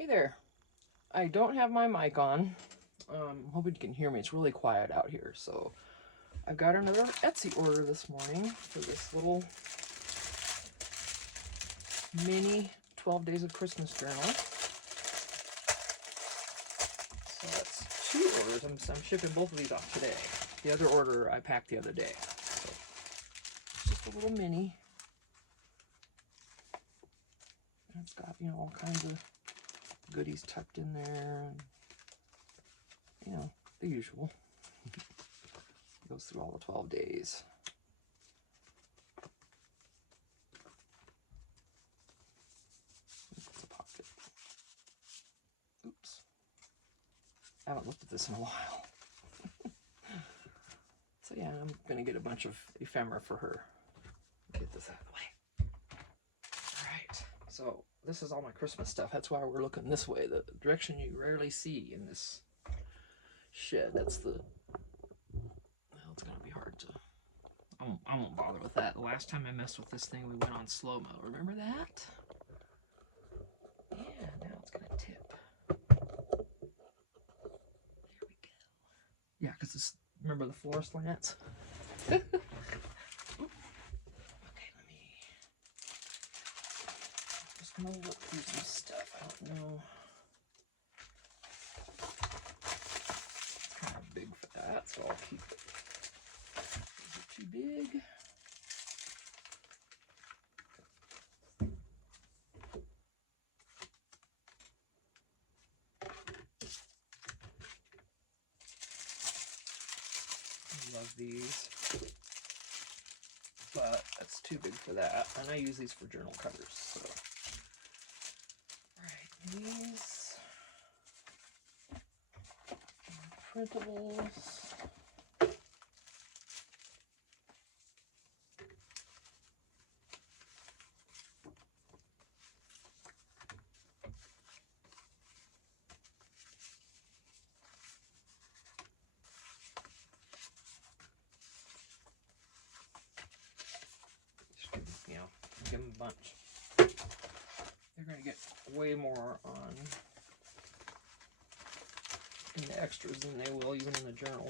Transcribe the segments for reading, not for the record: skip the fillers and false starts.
Hey there. I don't have my mic on. Hoping you can hear me. It's really quiet out here. So I've got another Etsy order this morning for this little mini 12 Days of Christmas journal. So that's 2 orders. I'm shipping both of these off today. The other order I packed the other day. So it's just a little mini. And it's got, all kinds of goodies tucked in there. And, the usual. Goes through all the 12 days. It's a pocket. Oops. I haven't looked at this in a while. So yeah, I'm gonna get a bunch of ephemera for her. Get this out of the way. Alright, so this is all my Christmas stuff. That's why we're looking this way. The direction you rarely see in this shed. That's the... Well, it's gonna be hard to... I won't bother with that. The last time I messed with this thing, we went on slow-mo. Remember that? Yeah, now it's gonna tip. There we go. Yeah, because this... Remember the floor slants? Okay, let me... Just gonna look through some stuff. I don't know. It's kind of big for that, so I'll keep it. These are too big. I love these, but that's too big for that, and I use these for journal covers. So, all right, these are printables. Give them a bunch. They're going to get way more on in the extras than they will even in the journal.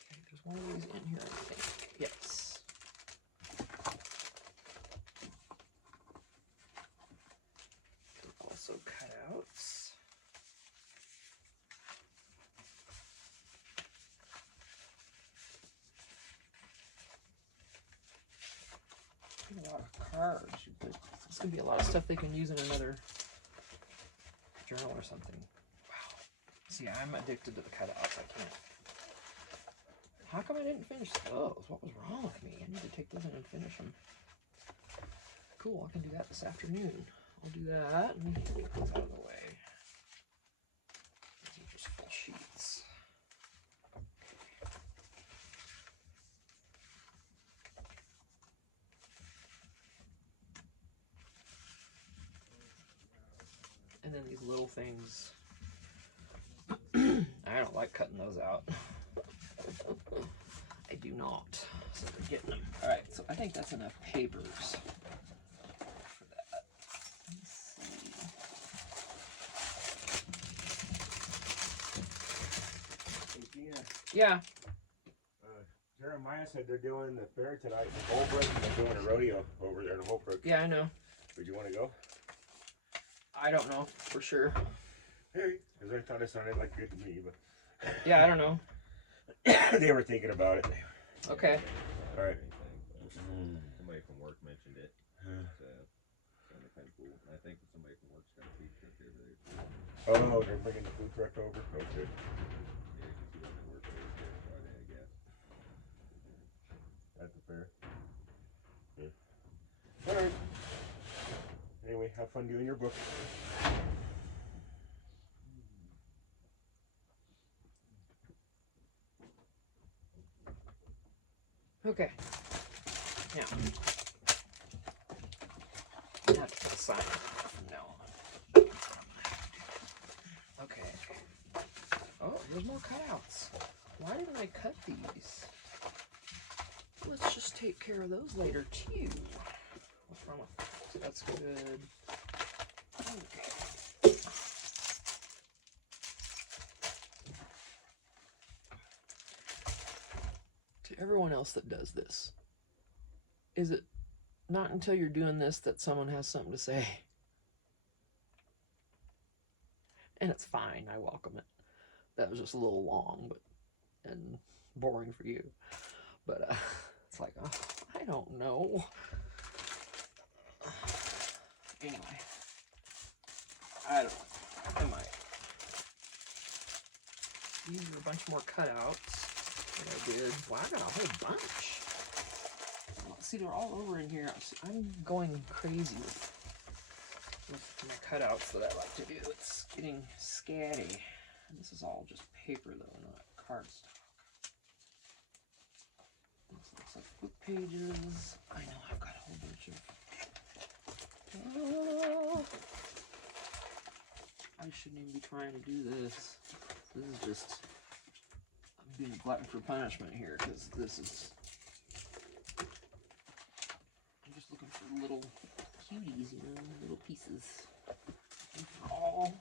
Okay, there's one of these in here, I think. Yes. They're also cutouts. A lot of cards. It's going to be a lot of stuff they can use in another journal or something. Wow. See, I'm addicted to the cutouts. I can't. How come I didn't finish those? What was wrong with me? I need to take those in and finish them. Cool, I can do that this afternoon. I'll do that and get those out of the way. These are just full sheets. And then these little things. I don't like cutting those out. I do not. So we're getting them. Alright, so I think that's enough papers for that. Let's see. Hey, Tina. Yeah. Jeremiah said they're doing the fair tonight in Holbrook, and they're doing a rodeo over there in Holbrook. Yeah, I know. Would you want to go? I don't know for sure. Hey, because I thought it sounded like good to me, but yeah, I don't know. they were thinking about it. Okay. All right. Somebody from work mentioned it. It's kind of cool. And I think somebody from work's got a food truck over there too. Oh, they're bringing the food truck over? Oh, good. Yeah, you can see them at work Thursday or Friday, I guess. At the fair. Good. All right. Anyway, have fun doing your book. Okay. Now, I have to put a sign from now on. Okay. Oh, there's more cutouts. Why didn't I cut these? let's just take care of those later too. What's wrong with that? So that's good. Okay. To everyone else that does this, is it not until you're doing this that someone has something to say? And it's fine, I welcome it. That was just a little long, and boring for you. But it's like, I don't know. Anyway, I don't know. I might. These are a bunch more cutouts that I did. Wow, I got a whole bunch. See, they're all over in here. I'm going crazy with my cutouts that I like to do. It's getting scatty. And this is all just paper, though, not cardstock. This looks like book pages. I know I've got a whole bunch of... I shouldn't even be trying to do this. This is just... I'm being a glutton for punishment here, because this is... I'm just looking for little cuties, you know, little pieces. And they're all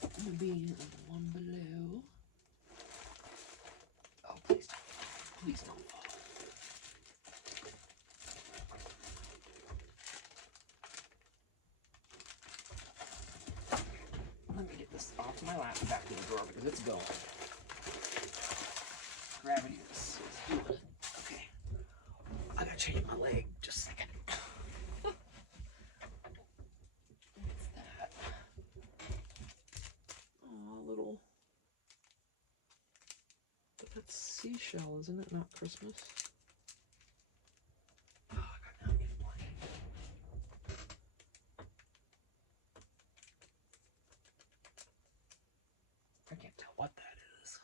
going to be in the one below. Oh, please don't. Please don't fall. Let me get this off my lap and back in the drawer because it's going. Gravity is doing it. Okay. I gotta change my leg just a second. What's that? Oh, little. But that's seashell, isn't it? Not Christmas. Oh, I got nothing in blank. I can't tell what that is.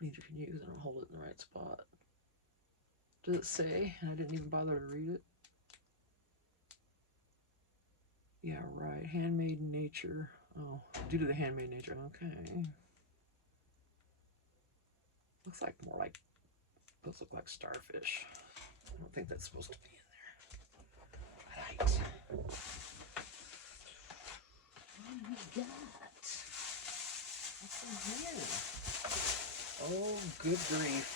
Neither can you, because I don't hold it in the right spot. Does it say? And I didn't even bother to read it. Yeah, right. Handmade nature. Oh, due to the handmade nature. Okay. Looks like more like, those look like starfish. I don't think that's supposed to be in there. Right. What do we got? What's in here? Oh, good grief.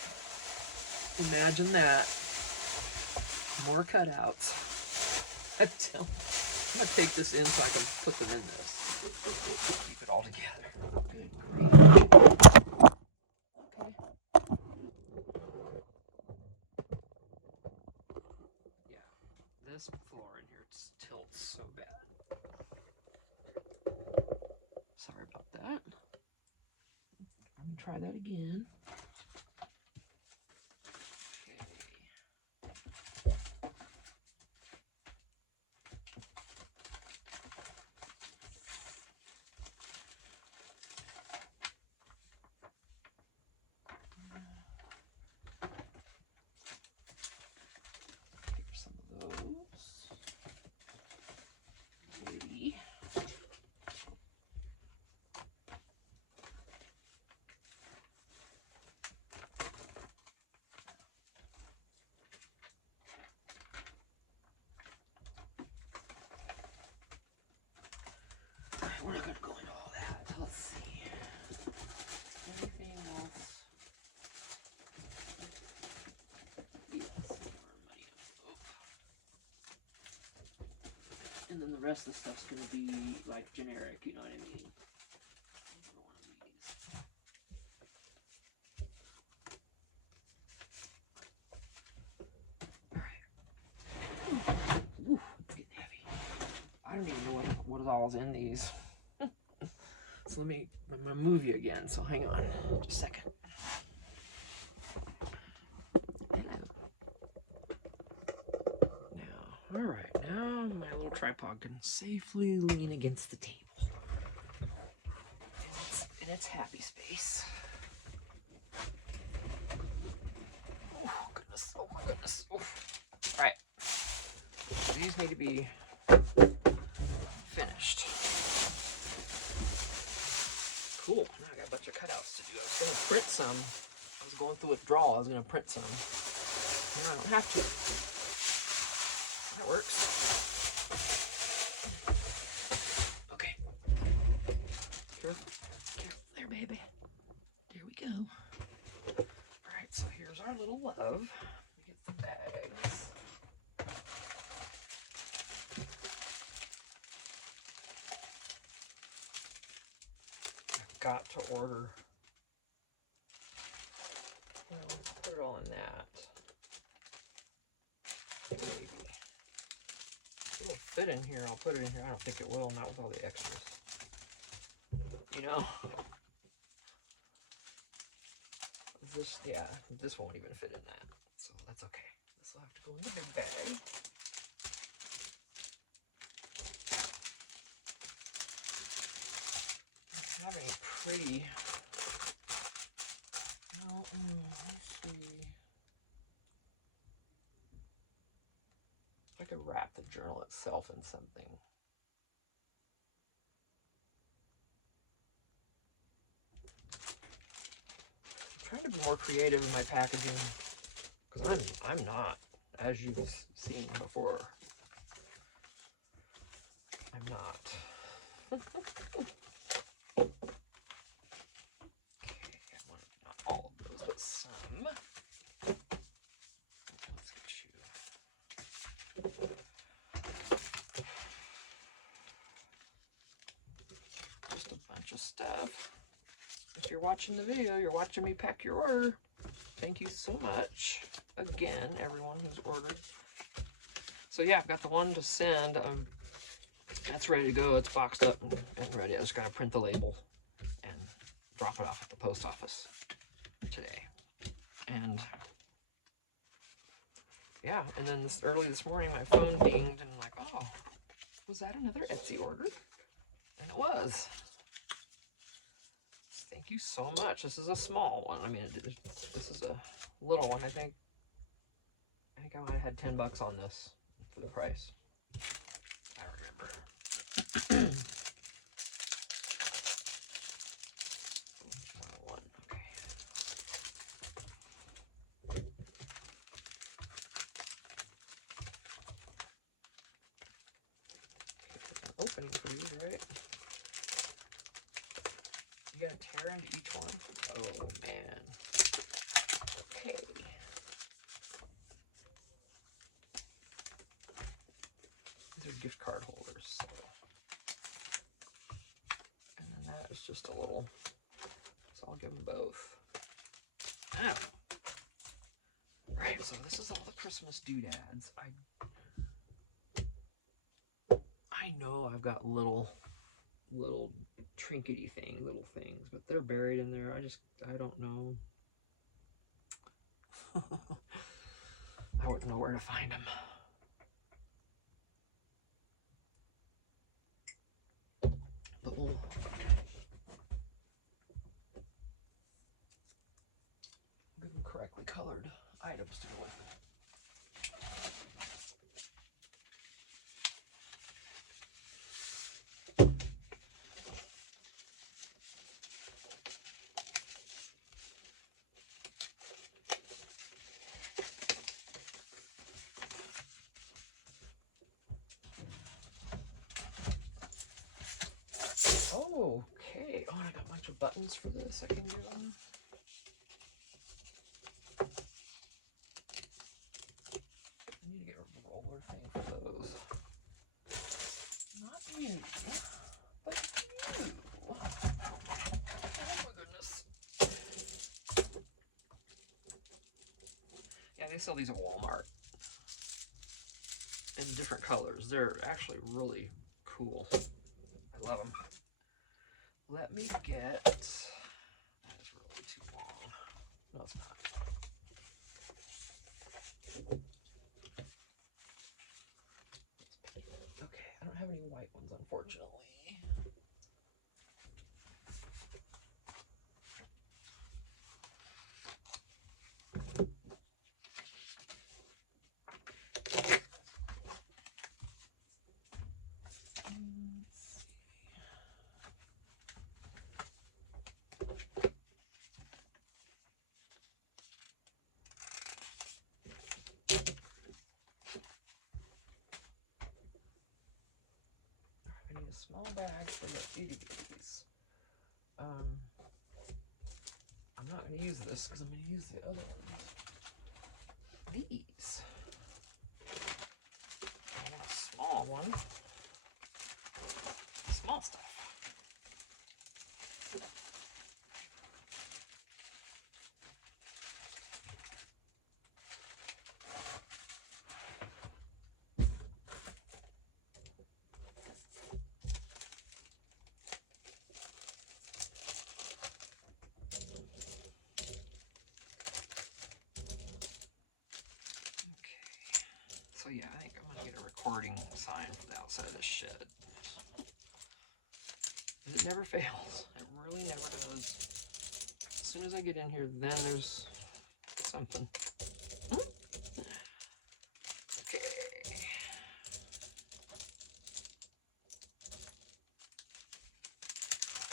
Imagine that. More cutouts. I'm gonna take this in so I can put them in this. Keep it all together. Good grief. Okay. Yeah. This floor in here just tilts so bad. Sorry about that. Let me try that again. We're not going to go into all that. Let's see. Anything else? Yes, more money. And then the rest of the stuff's going to be like generic, you know what I mean? Alright. Ooh, it's getting heavy. I don't even know what all's in these. So I'm gonna move you again, so hang on just a second. Hello. Now, alright, now my little tripod can safely lean against the table. In its happy space. Oh, goodness, oh my goodness. Oh. Alright. These need to be finished. Cool. Now I got a bunch of cutouts to do. I was going through withdrawal. I was gonna print some. No, I don't have to. That works. Okay. Careful. Careful there, baby. There we go. Alright, so here's our little love. Let me get some bags. I've got to order. Well, put it all in that. Maybe. It'll fit in here. I'll put it in here. I don't think it will, not with all the extras. You know? This, yeah, this won't even fit in that. So that's okay. This will have to go in the big bag. I don't have any pretty. No, let's see. I could wrap the journal itself in something. I'm trying to be more creative in my packaging because I'm not, as you've seen before. I'm not. Okay, I want not all of those, but some. Let's get you. Just a bunch of stuff. If you're watching the video, you're watching me pack your order. Thank you so much. Again, everyone who's ordered. So yeah, I've got the one to send. That's ready to go. It's boxed up and ready. I just gotta print the label and drop it off at the post office today. And yeah, and then early this morning, my phone dinged and I'm like, oh, was that another Etsy order? And it was. Thank you so much. This is a small one. I mean, this is a little one. I think I might have had $10 on this for the price. I remember. One. Okay. Opening for these, right? You gotta tear into each one. Oh man. Okay. These are gift card holders. So. And then that is just a little. So I'll give them both. Oh. Right. So this is all the Christmas doodads. I know I've got little trinkety little things, but they're buried in there. I don't know. I wouldn't know where to find them. But we'll give them correctly colored items to go with. Okay. Oh, and I got a bunch of buttons for this I can do on. I need to get a roller thing for those. Not you, but you. Oh my goodness. Yeah, they sell these at Walmart in different colors. They're actually really cool. I love them. Let me get. That is really too long. No, it's not. Okay, I don't have any white ones, unfortunately. Small bags for the itty bitties. I'm not going to use this because I'm going to use the other ones. These. I want a small one. Small stuff. So yeah, I think I'm gonna get a recording sign for the outside of this shed. It never fails. It really never does. As soon as I get in here, then there's something. Okay.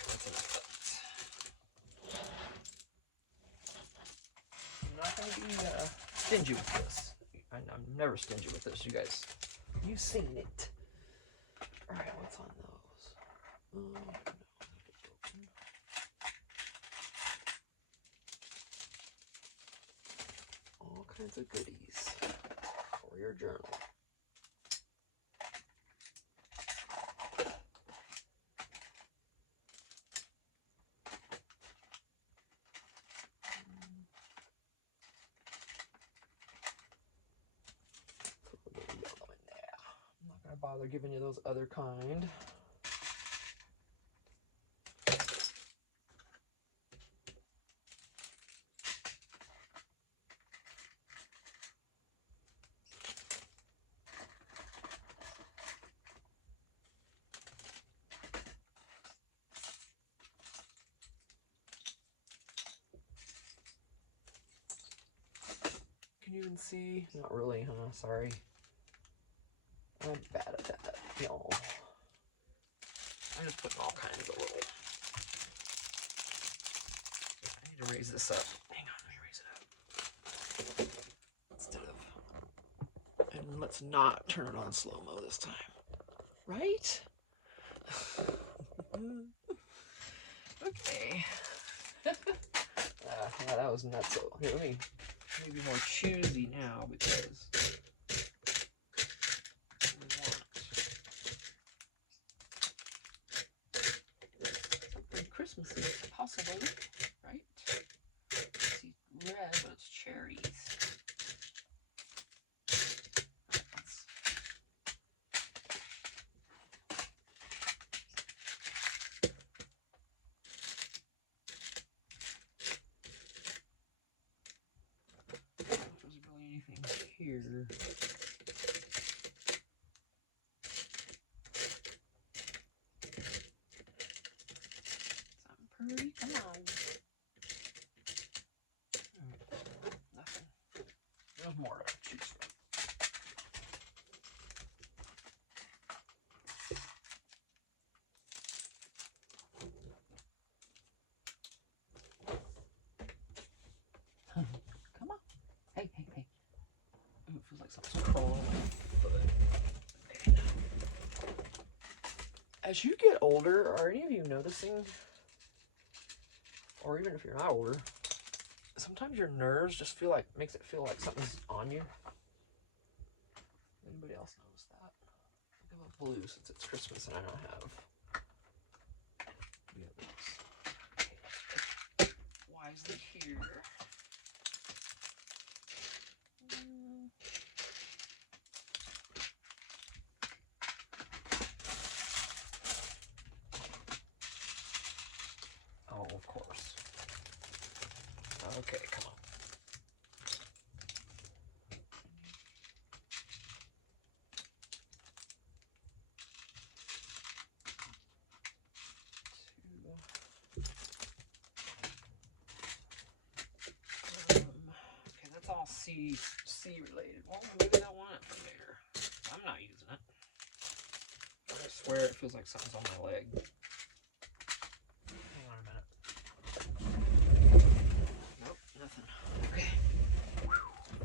That's enough buttons. I'm not gonna be stingy with this. I'm never stingy with this, you guys. You've seen it. Alright, what's on those? Oh, no. All kinds of goodies for your journal. Bother giving you those other kind. Can you even see? Not really, huh? Sorry. I'm bad at that, y'all. I'm just putting all kinds of little. I need to raise this up. Hang on, let me raise it up. Instead of. And let's not turn it on slow-mo this time. Right? Okay. Yeah, that was nuts. Here, let me be more choosy now because. Christmassy, possibly, right? See red, but it's cherries. If there's really anything here. Pretty, come on. Nothing. There's more to choose from. Come on. Hey, hey, hey. Ooh, it feels like something's crawling on my foot. Okay, no. As you get older, are any of you noticing, or even if you're not older, sometimes your nerves just makes it feel like something's on you? Anybody else notice that? I think about blue since it's Christmas and I don't have the others. Okay, wisely here. Oh, of course. Okay, come on. Okay, that's all C related. Well, maybe they'll want it from there. I'm not using it. I swear it feels like something's on my leg. Hang on a minute. Nope, nothing. Okay.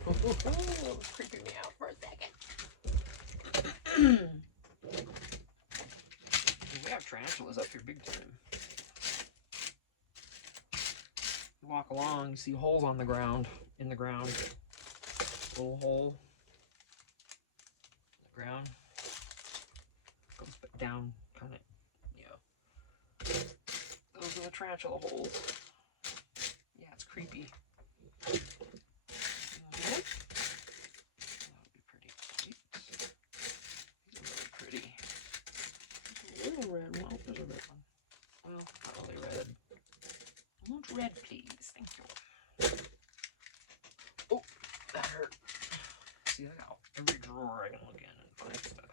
It was creeping me out for a second. We have tarantulas up here big time. You walk along, you see holes on the ground, in the ground. Little hole in the ground. Goes back down, kind of, yeah. Those are the tarantula holes. Yeah, it's creepy. That would be pretty. These are really pretty. There's a little red one. Oh, there's a red one. Well, not really red. I want red, please. Thank you. Oh, that hurt. See, I got every drawer I can look in and find stuff.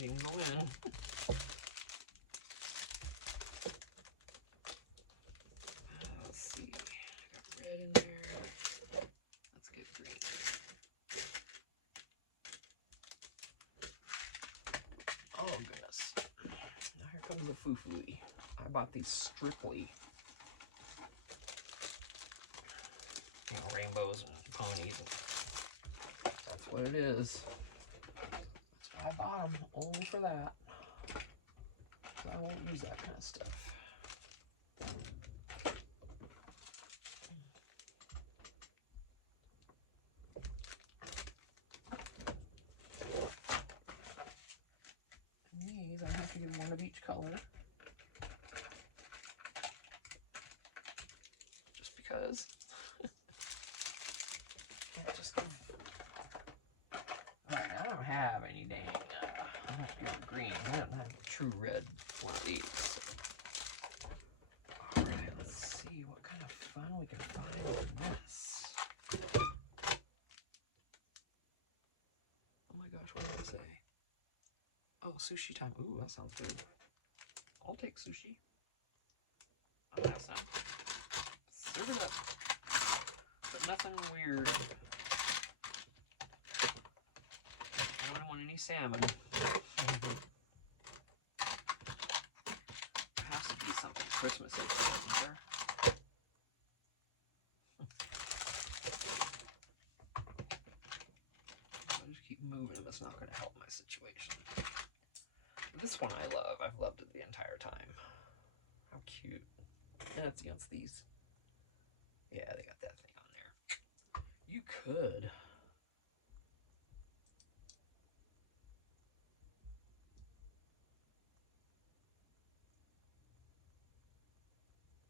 You can go in. Let's see. I got red in there. Let's get green. Oh goodness. Now here comes the foo-foo-y. I bought these strictly, rainbows and ponies. And that's what it is. I bought them only for that. I won't use that kind of stuff. And these, I have to get one of each color. Just because. Can't just give. Alright, I don't have any dang. I'm not good green. I don't have a true red one of these. Alright, let's see what kind of fun we can find with this. Oh my gosh, what did I say? Oh, sushi time. Ooh, that sounds good. I'll take sushi. Oh, that's not. Serve it up. But nothing weird. I don't want any salmon. There has to be something Christmassy, isn't there? I'll just keep moving them. It's not going to help my situation. This one I love. I've loved it the entire time. How cute. And it's against these. Yeah, they got that thing on there. You could.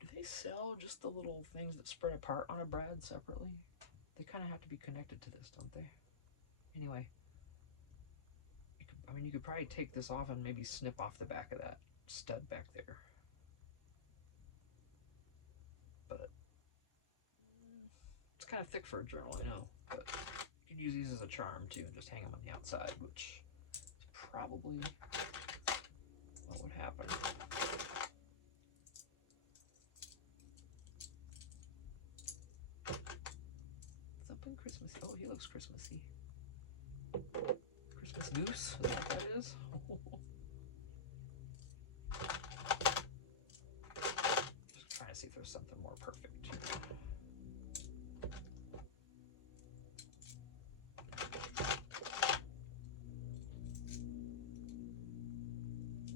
Do they sell just the little things that spread apart on a brad separately? They kind of have to be connected to this, don't they? Anyway. You could probably take this off and maybe snip off the back of that stud back there. But it's kind of thick for a journal, I know. But you can use these as a charm too and just hang them on the outside, which is probably what would happen. Something Christmassy. Oh, he looks Christmassy. Christmas goose? Is that what that is? Just trying to see if there's something more perfect here.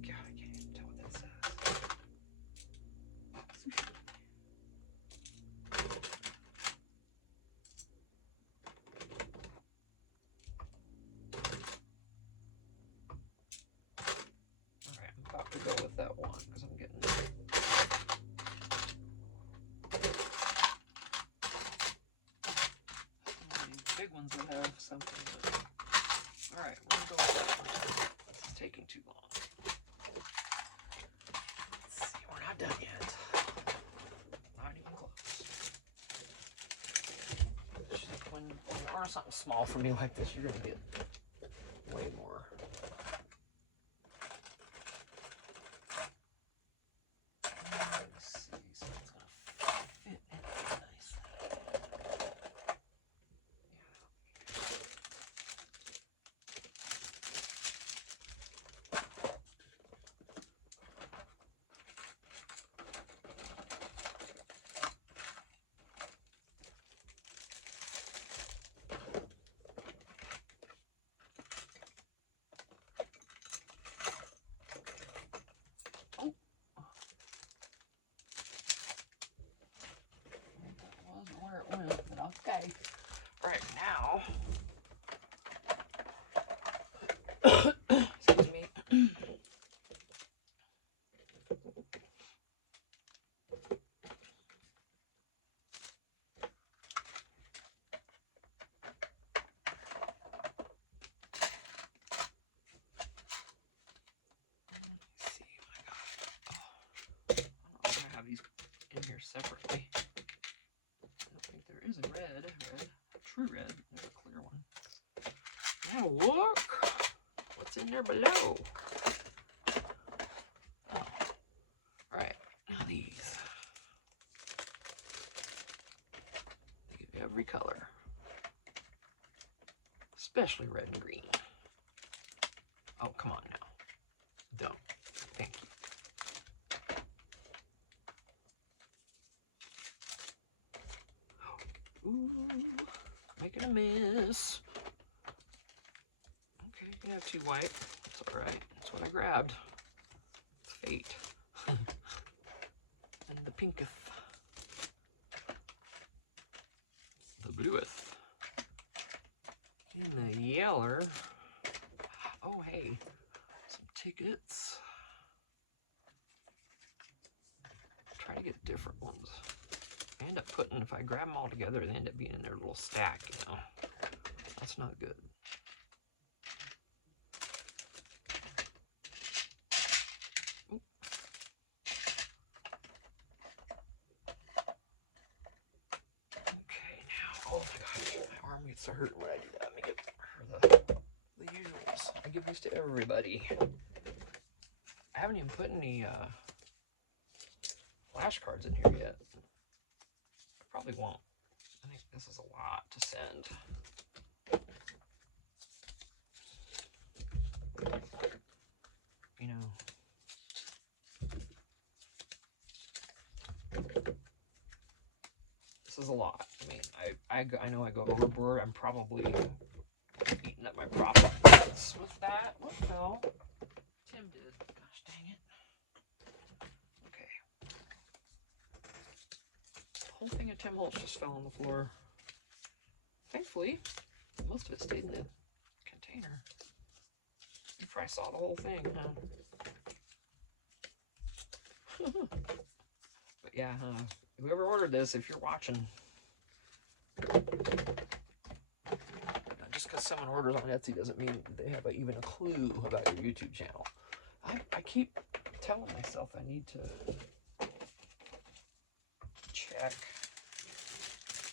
God, I can't even tell what that says. Sushi. About to go with that one because I'm getting something. But... All right, we're gonna go with that one. This is taking too long. Let's see, we're not done yet. Not even close. When you order something small for me like this, you're gonna get way more. Let's see, so it's gonna fit in nice. Okay. Right now, excuse me. Let's see, I got it. I'm gonna have these in here separately. I don't think there is a red, true red. There's a clear one. Now look what's in there below. Oh. All right, now these. They give you every color, especially red and green. Oh, come on now. Don't. Thank you. Ooh, making a mess. Okay, you can have 2 white. That's alright. That's what I grabbed. It's fate. And the pinketh. The blueth. And the yeller. Oh, hey. Some tickets. Try to get different ones. I end up putting, if I grab them all together, they end up being in their little stack, you know. That's not good. Ooh. Okay, now, oh my gosh, my arm gets to hurt when I do that. Let me get the usuals. I give these to everybody. I haven't even put any flashcards in here yet. I probably won't. I think this is a lot to send. You know. This is a lot. I mean, I know I go overboard. I'm probably eating up my profits with that. What fell? Tim did. Gosh dang it. Okay. The whole thing of Tim Holtz just fell on the floor. Thankfully, most of it stayed in the container. You probably saw the whole thing, huh? But yeah, whoever ordered this, if you're watching, just because someone orders on Etsy doesn't mean they have even a clue about your YouTube channel. I keep telling myself I need to check.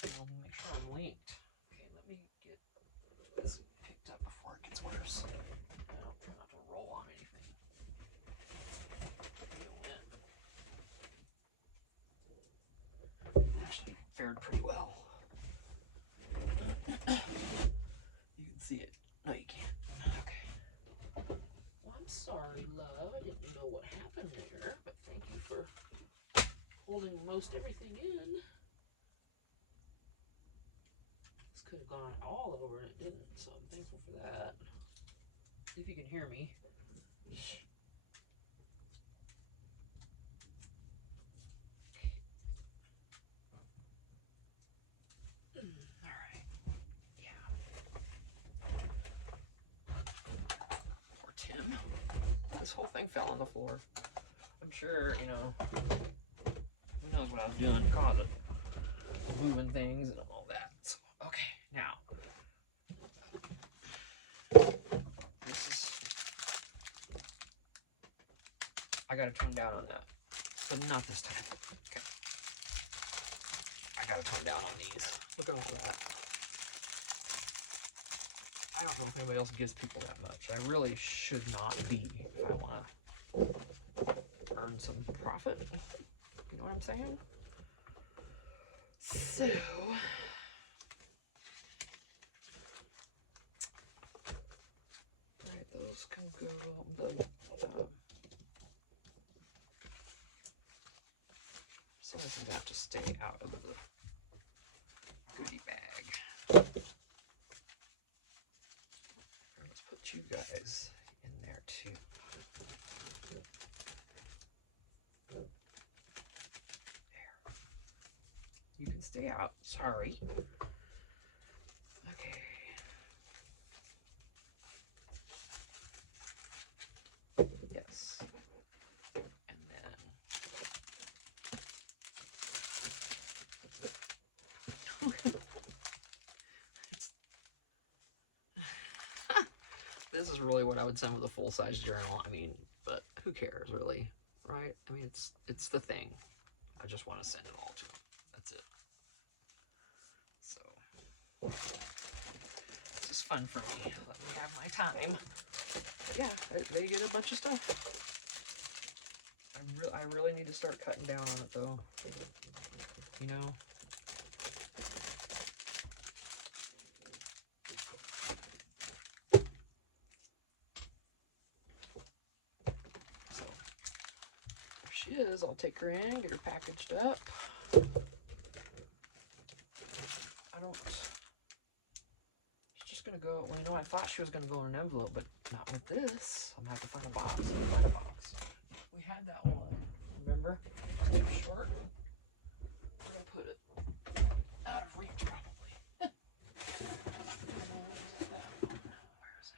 Make sure I'm linked. Okay, let me get this picked up before it gets worse. I don't try not to roll on anything. Actually fared pretty well. You can see it. No, you can't. Okay. Well, I'm sorry, love. I didn't know what happened there, but thank you for holding most everything in. This could have gone all over and it didn't, so I'm thankful for that. See if you can hear me. Alright. Yeah. Poor Tim. This whole thing fell on the floor. I'm sure, you know, who knows what I was doing to cause it. Moving things and all that. So, okay, now, I gotta tone down on that. But not this time. Okay. I gotta tone down on these. Look at all that. I don't know if anybody else gives people that much. I really should not be if I want to earn some profit. You know what I'm saying? So, right, those can go. Some of them have to stay out of the goodie bag. Let's put you guys in there too. There. You can stay out. Sorry. Okay. Yes. And then this is really what I would send with a full-size journal. I mean, but who cares, really, right? I mean, it's the thing. I just want to send it all to them. That's it. So, it's just fun for me. Let me have my time. But yeah, they get a bunch of stuff. I really need to start cutting down on it, though. You know? She is. I'll take her in, get her packaged up. I don't. She's just gonna go. Well, you know, I thought she was gonna go in an envelope, but not with this. I'm gonna have to find a box. Find a box. We had that one. Remember? It's too short. We're gonna put it out of reach, probably. Where is it?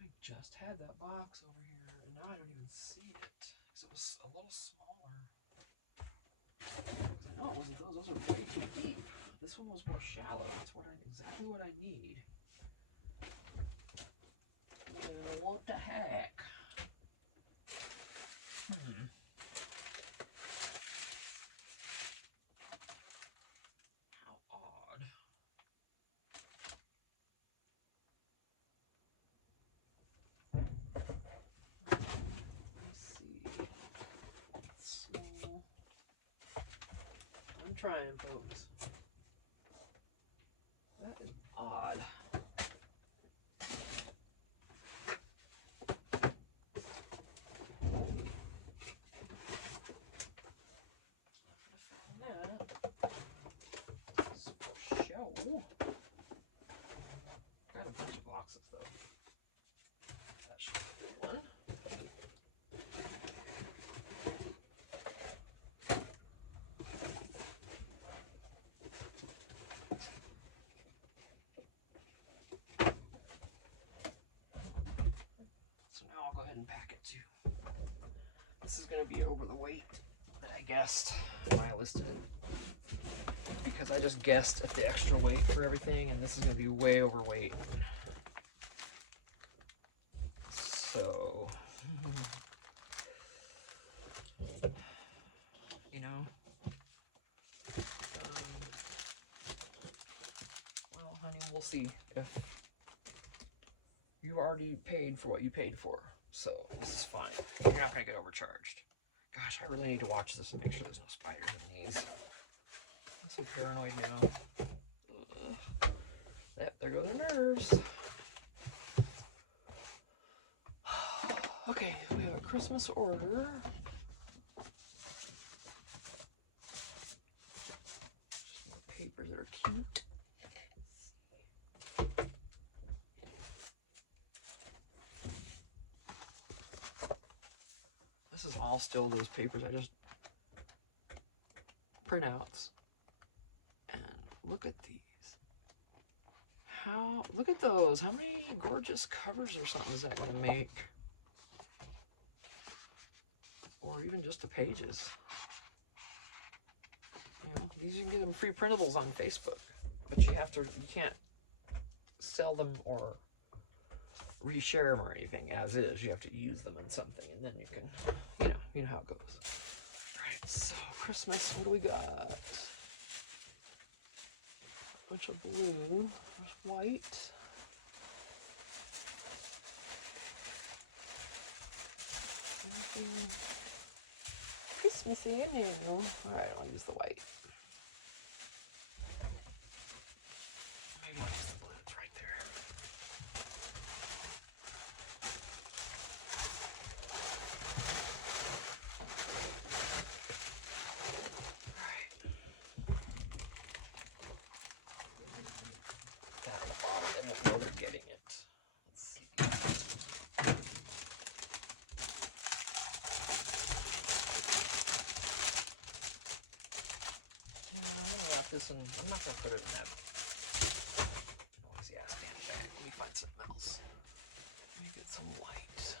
I just had that box over here, and now I don't even see it because it was a little smaller. I know it wasn't those. Those are way too deep. This one was more shallow. That's exactly what I need. What the heck? How odd. Let's see. Small. I'm trying, folks. That is odd. Got a bunch of boxes though. That should be one. So now I'll go ahead and pack it too. This is going to be over the weight that I guessed when I listed it. Because I just guessed at the extra weight for everything, and this is going to be way overweight. So, you know, well, honey, we'll see if you already paid for what you paid for. So this is fine. You're not going to get overcharged. Gosh, I really need to watch this and make sure there's no spiders in these. I'm so paranoid now. Yep, there go the nerves. Okay, we have a Christmas order. Just more papers that are cute. This is all still those papers I just printouts. And look at these. Look at those. How many gorgeous covers or something is that going to make? Or even just the pages. you can get them free printables on Facebook, but you can't sell them or reshare them or anything as is. You have to use them in something, and then you can, you know how it goes. All right, so Christmas, what do we got? A bunch of blue, there's white. Anything Christmassy and new. All right, I'll use the white. Maybe I'll use the blue. It's right there. All right. That on the bottom, they won't know they're getting it. Let's see. This one, I'm not going to put it in that noisy ass damn bag. Let me find something else. Let me get some white.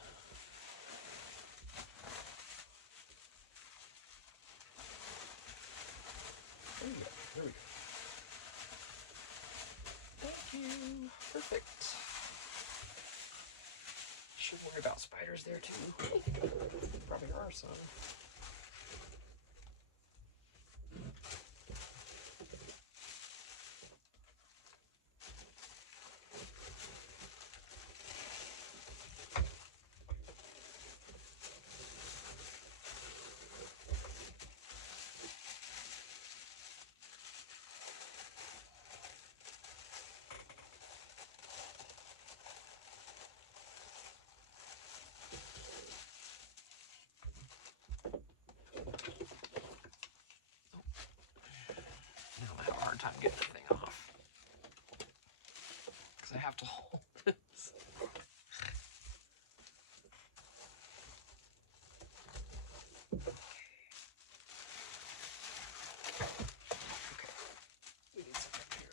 There we go. There we go. Thank you. Perfect. Should worry about spiders there too. Probably are some. Time getting the thing off because I have to hold this. Okay. We need some up here.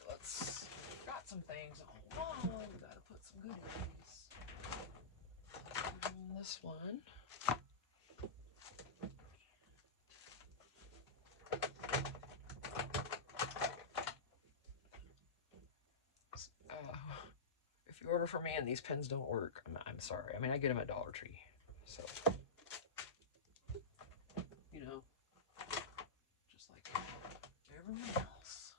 Got some things. Hold on, we gotta put some goodies. This one. If you order from me and these pens don't work, I'm sorry. I mean, I get them at Dollar Tree, so just like everyone else.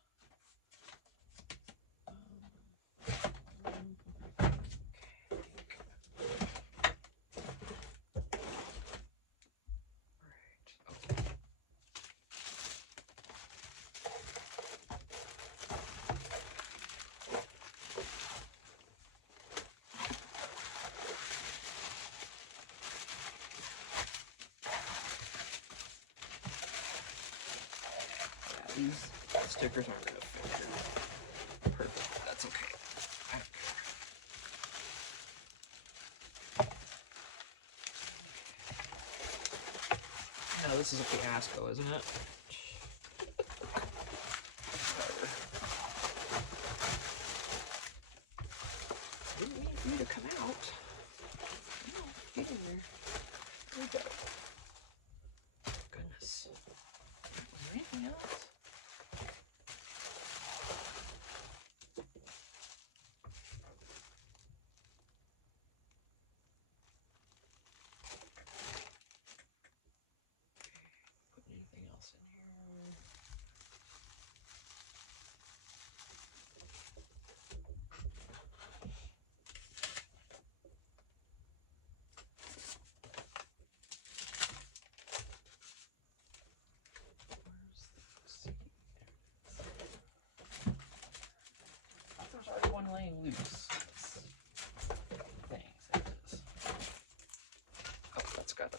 These stickers aren't going to fit here. Perfect. That's okay. I don't care. No, this is a fiasco, isn't it? Whatever. Didn't mean for you to come out. No, get in there. There we go. Goodness. Was there anything else? There's already one laying loose. Thanks, it is. Oh, that's got a...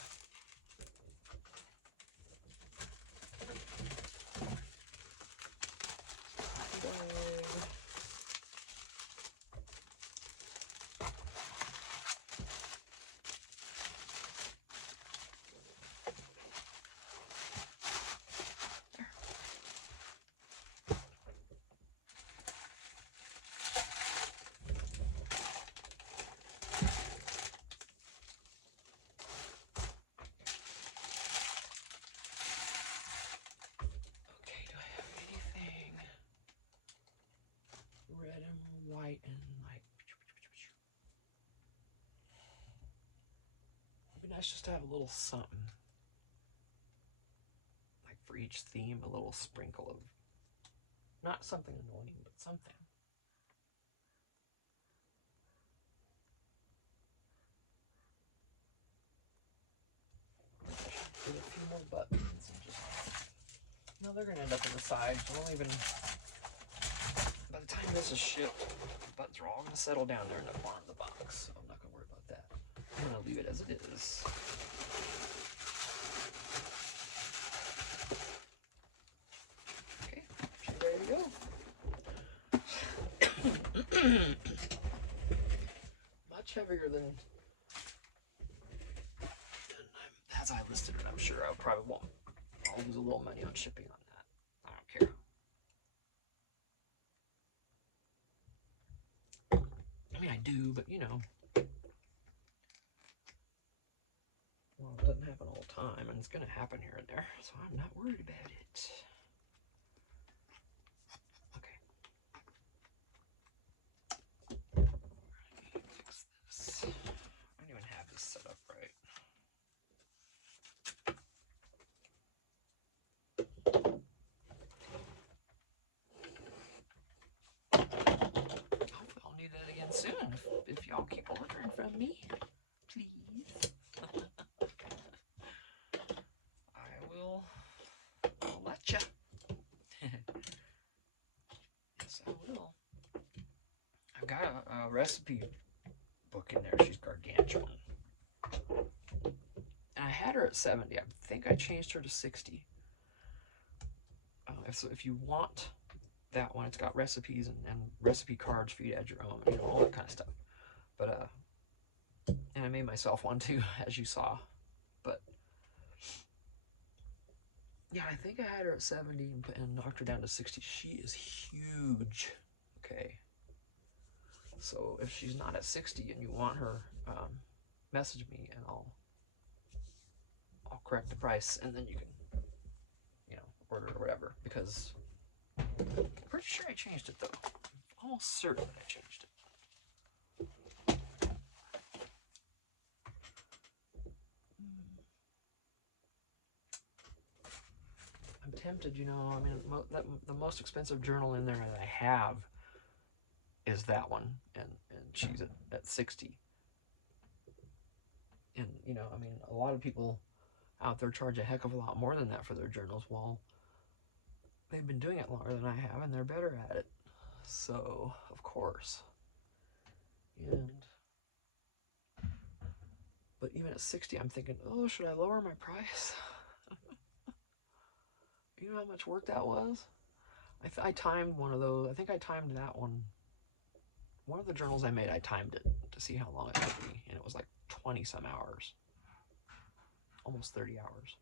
white and like. It'd be nice just to have a little something. Like for each theme, a little sprinkle of, not something annoying, but something. Get a few more buttons and just. No, they're gonna end up on the side. So I'll even. By the time this is shipped, the buttons are all gonna settle down there in the bottom of the box. So I'm not gonna worry about that. I'm gonna leave it as it is. Okay, she's ready to go. Much heavier than as I listed it. I'm sure I probably won't. I'll lose a little money on shipping on that. I don't care. I mean, I do, but you know. Well, it doesn't happen all the time, and it's going to happen here and there, so I'm not worried about it. Okay. Let me fix this. I don't even have this set up right. Hopefully I'll need it again soon if y'all keep ordering from me. Please. I'll let ya. Yes, I will. I've got a recipe book in there. She's gargantuan. And I had her at 70. I think I changed her to 60. If you want that one, it's got recipes and recipe cards for you to add your own, you know, all that kind of stuff. But, and I made myself one too, as you saw. But, yeah, I think I had her at 70 and knocked her down to 60. She is huge. Okay. So if she's not at 60 and you want her, message me and I'll correct the price, and then you can, you know, order or whatever, because I'm pretty sure I changed it though. I'm almost certain that I changed it. I'm tempted, you know, I mean, the most expensive journal in there that I have is that one, and she's at 60. And, you know, I mean, a lot of people out there charge a heck of a lot more than that for their journals. Well, they've been doing it longer than I have, and they're better at it. So, of course. But even at 60, I'm thinking, oh, should I lower my price? You know how much work that was? I timed one of those. I think I timed that one. One of the journals I made, I timed it to see how long it took me, and it was like 20 some hours. Almost 30 hours.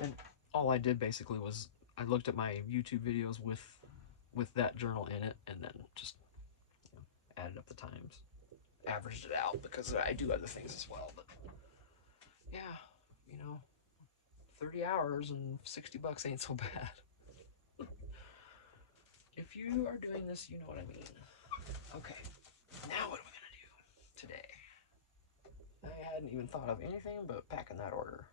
And all I did basically was I looked at my YouTube videos with that journal in it, and then just, you know, added up the times, averaged it out, because I do other things as well. But yeah, you know, 30 hours and $60 ain't so bad. If you are doing this, you know what I mean. Okay, now what are we gonna do today? I hadn't even thought of anything but packing that order.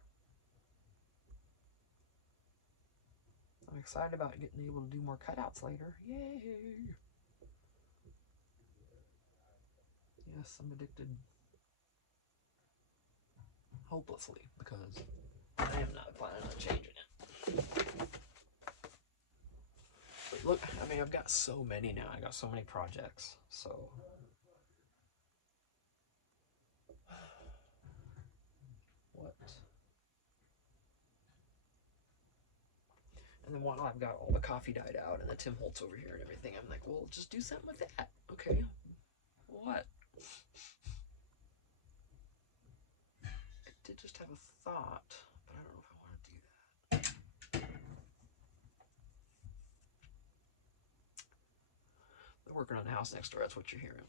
I'm excited about getting able to do more cutouts later. Yay! Yes, I'm addicted hopelessly, because I am not planning on changing it. But look, I mean, I've got so many now. I got so many projects, so. What? And then while I've got all the coffee dyed out and the Tim Holtz over here and everything, I'm like, well, just do something with that. Okay. What? I did just have a thought, but I don't know if I want to do that. They're working on the house next door. That's what you're hearing.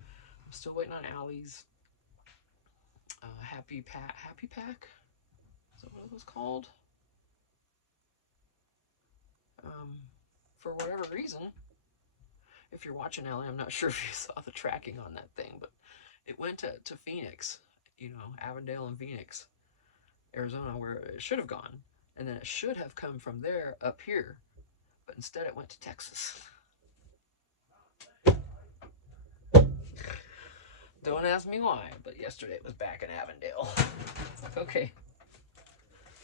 I'm still waiting on Allie's Happy Pack. Is that what it was called? for whatever reason, if you're watching Ellie, I'm not sure if you saw the tracking on that thing, but it went to Phoenix, you know, Avondale and Phoenix, Arizona, where it should have gone. And then it should have come from there up here, but instead it went to Texas. Don't ask me why, but yesterday it was back in Avondale. It's like, okay,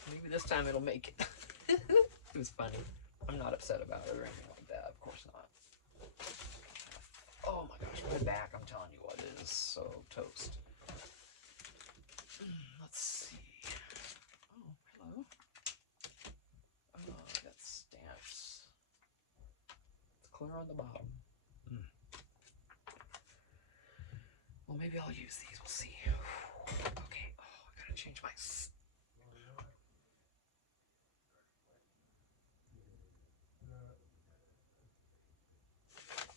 maybe this time it'll make it. It was funny. I'm not upset about it or anything like that, of course not. Oh my gosh, my back, I'm telling you what, it is so toast. Let's see. Oh, hello. Oh, I got stamps. It's clear on the bottom. Well, maybe I'll use these. We'll see. Okay. Oh, I gotta change my.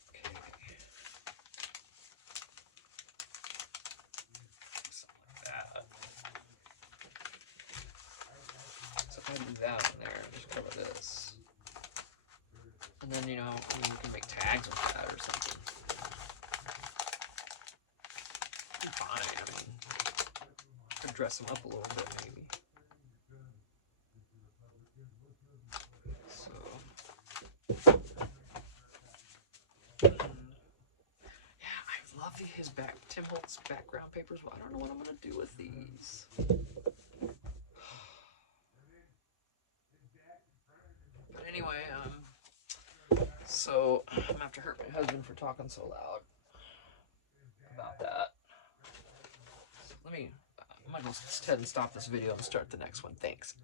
Okay. Something like that. So if I do that in there, just cover this. And then, you know, I mean, you can make tags with that or something. Fine, I mean, could dress them up a little bit, maybe. So, yeah, I love his Tim Holtz background papers. Well, I don't know what I'm gonna do with these. But anyway, so I'm gonna have to hurt my husband for talking so loud about that. So let me, I'm gonna go ahead and stop this video and start the next one. Thanks.